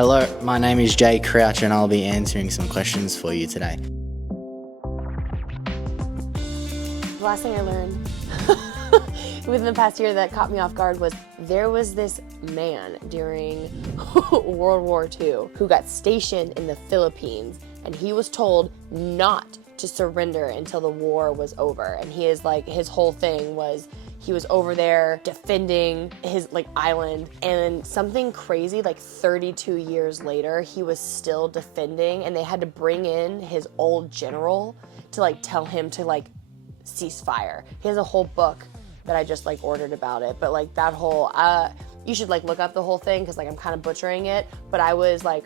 Hello, my name is Jay Crouch and I'll be answering some questions for you today. The last thing I learned within the past year that caught me off guard was there was this man during World War II who got stationed in the Philippines, and he was told not to surrender until the war was over. And his whole thing was he was over there defending his island, and something crazy 32 years later he was still defending, and they had to bring in his old general to tell him to cease fire. He has a whole book that I just ordered about it, but that whole you should look up the whole thing because I'm kind of butchering it, but I was like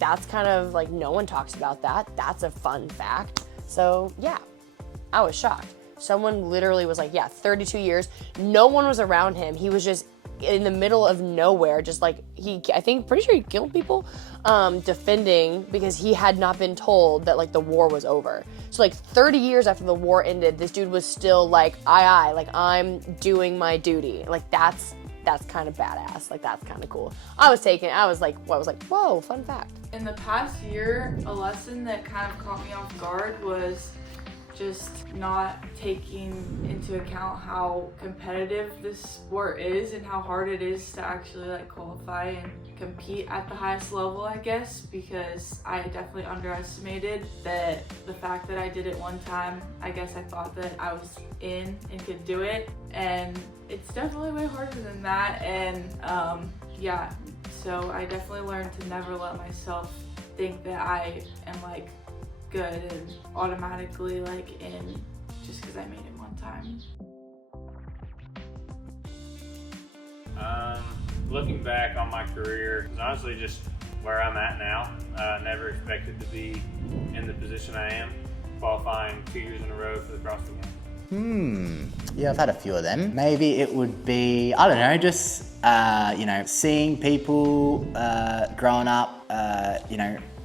that's kind of no one talks about that. That's a fun fact. So yeah, I was shocked. Someone literally was 32 years, no one was around him. He was just in the middle of nowhere, just pretty sure he killed people, defending because he had not been told that the war was over. So 30 years after the war ended, this dude was still aye, I'm doing my duty. That's kind of badass. That's kind of cool. I was whoa, fun fact. In the past year, a lesson that kind of caught me off guard was just not taking into account how competitive this sport is and how hard it is to actually qualify and compete at the highest level, I guess, because I definitely underestimated that the fact that I did it one time. I guess I thought that I was in and could do it, and it's definitely way harder than that. And yeah, so I definitely learned to never let myself think that I am good and automatically in just because I made it one time. Looking back on my career, it's honestly just where I'm at now. Never expected to be in the position I am, qualifying 2 years in a row for the CrossFit Games. Yeah, I've had a few of them. Maybe it would be, I don't know, just, seeing people growing up,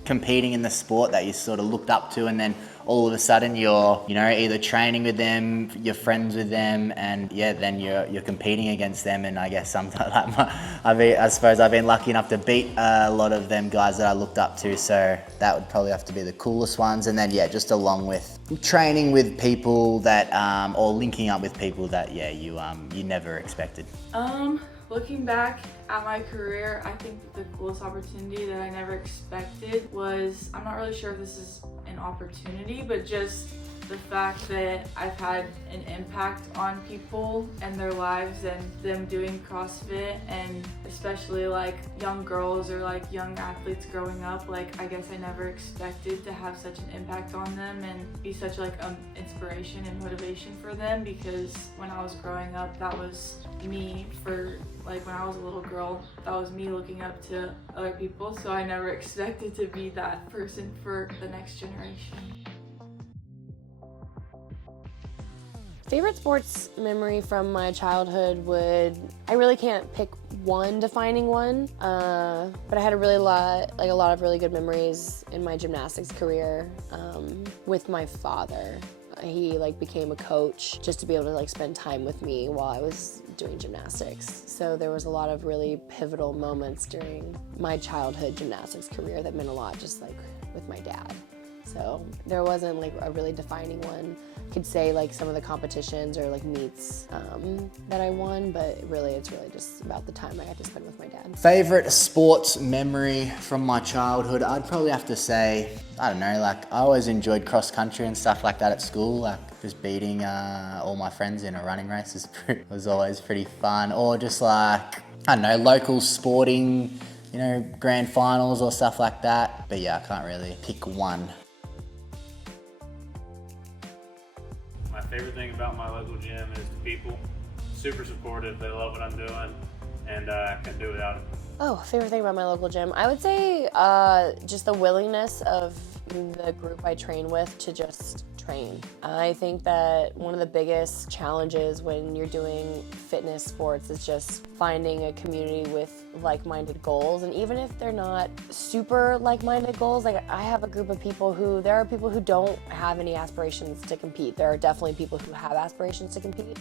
competing in the sport that you sort of looked up to, and then all of a sudden you're, either training with them, you're friends with them, and then you're competing against them. And I guess sometimes I suppose I've been lucky enough to beat a lot of them guys that I looked up to, so that would probably have to be the coolest ones. And then just along with training with people that or linking up with people that you never expected. Looking back at my career, I think that the coolest opportunity that I never expected was, I'm not really sure if this is an opportunity, but just the fact that I've had an impact on people and their lives and them doing CrossFit, and especially young girls or young athletes growing up. I guess I never expected to have such an impact on them and be such inspiration and motivation for them, because when I was growing up, that was me for when I was a little girl, that was me looking up to other people. So I never expected to be that person for the next generation. Favorite sports memory from my childhood I really can't pick one defining one, but I had a lot of really good memories in my gymnastics career with my father. He became a coach just to be able to spend time with me while I was doing gymnastics. So there was a lot of really pivotal moments during my childhood gymnastics career that meant a lot, just with my dad. So there wasn't a really defining one. I could say some of the competitions or meets that I won, but it's really just about the time I got to spend with my dad. Favorite sports memory from my childhood, I'd probably have to say, I don't know, I always enjoyed cross country and stuff like that at school. Just beating all my friends in a running race was always pretty fun. Or just I don't know, local sporting, grand finals or stuff like that. But yeah, I can't really pick one. My favorite thing about my local gym is the people. Super supportive, they love what I'm doing, and I couldn't do it without it. Oh, favorite thing about my local gym? I would say just the willingness of the group I train with to just train. I think that one of the biggest challenges when you're doing fitness sports is just finding a community with like-minded goals. And even if they're not super like-minded goals, I have a group of people there are people who don't have any aspirations to compete. There are definitely people who have aspirations to compete.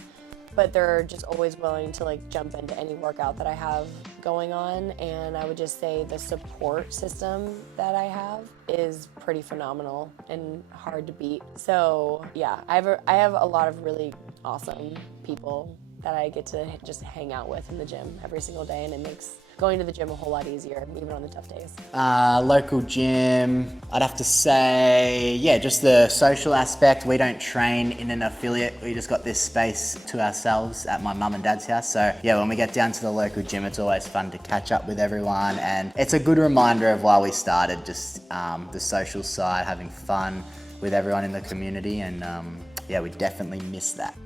but they're just always willing to like jump into any workout that I have going on. And I would just say the support system that I have is pretty phenomenal and hard to beat. So yeah, I have a lot of really awesome people that I get to just hang out with in the gym every single day, and it makes going to the gym a whole lot easier, even on the tough days. Local gym, I'd have to say, yeah, just the social aspect. We don't train in an affiliate. We just got this space to ourselves at my mum and dad's house. So yeah, when we get down to the local gym, it's always fun to catch up with everyone. And it's a good reminder of why we started, just the social side, having fun with everyone in the community. And yeah, we definitely miss that.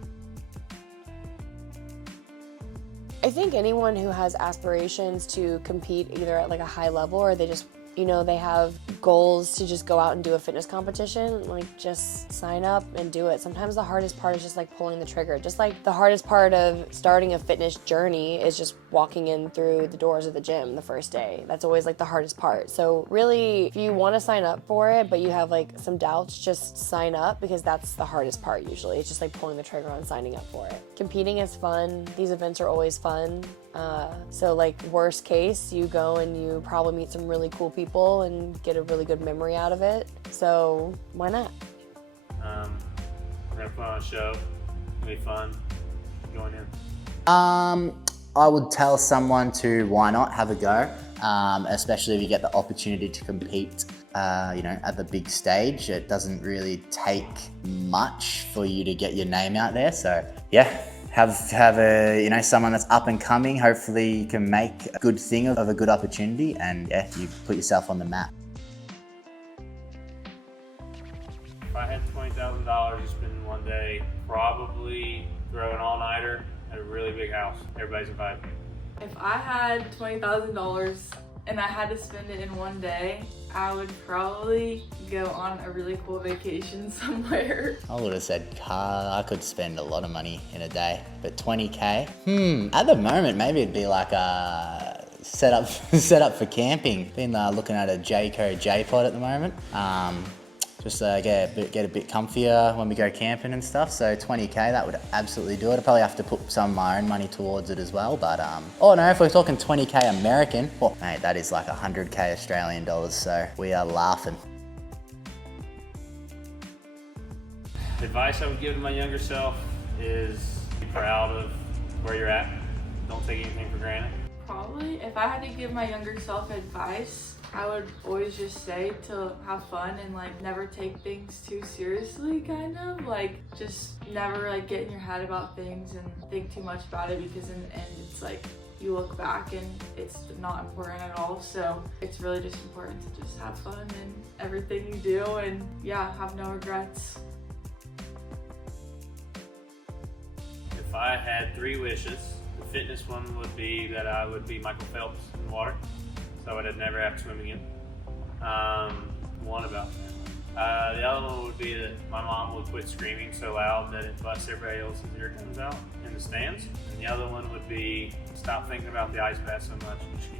I think anyone who has aspirations to compete either at like a high level or they just, you know, they have goals to just go out and do a fitness competition, like just sign up and do it. Sometimes the hardest part is just like pulling the trigger. Just like the hardest part of starting a fitness journey is just walking in through the doors of the gym the first day. That's always like the hardest part. So really, if you want to sign up for it, but you have like some doubts, just sign up, because that's the hardest part usually. It's just like pulling the trigger on signing up for it. Competing is fun. These events are always fun. So like worst case, you go and you probably meet some really cool people and get a really good memory out of it. So why not? We're gonna put on a show. It'll be fun. Join in. I would tell someone to why not have a go, especially if you get the opportunity to compete, you know, at the big stage. It doesn't really take much for you to get your name out there. So yeah. Have a, you know, someone that's up and coming. Hopefully you can make a good thing of a good opportunity, and yeah, you put yourself on the map. If I had $20,000 to spend in one day, probably throw an all-nighter at a really big house. Everybody's invited. If I had $20,000 and I had to spend it in one day, I would probably go on a really cool vacation somewhere. I would have said car. I could spend a lot of money in a day, but 20K? At the moment, maybe it'd be like a set up for camping. Been looking at a Jayco J-Pod at the moment. Just get a bit comfier when we go camping and stuff. So 20K, that would absolutely do it. I'd probably have to put some of my own money towards it as well. But oh no, if we're talking 20K American, well, mate, that is like 100K Australian dollars. So we are laughing. Advice I would give to my younger self is be proud of where you're at. Don't take anything for granted. Probably, if I had to give my younger self advice, I would always just say to have fun and like never take things too seriously, kind of like just never like get in your head about things and think too much about it, because in the end it's like you look back and it's not important at all. So it's really just important to just have fun in everything you do, and yeah, have no regrets. If I had 3 wishes, the fitness one would be that I would be Michael Phelps in water, so I'd never have to swim again. One about that. The other one would be that my mom would quit screaming so loud that it busts everybody else's ear comes out in the stands. And the other one would be stop thinking about the ice bath so much and just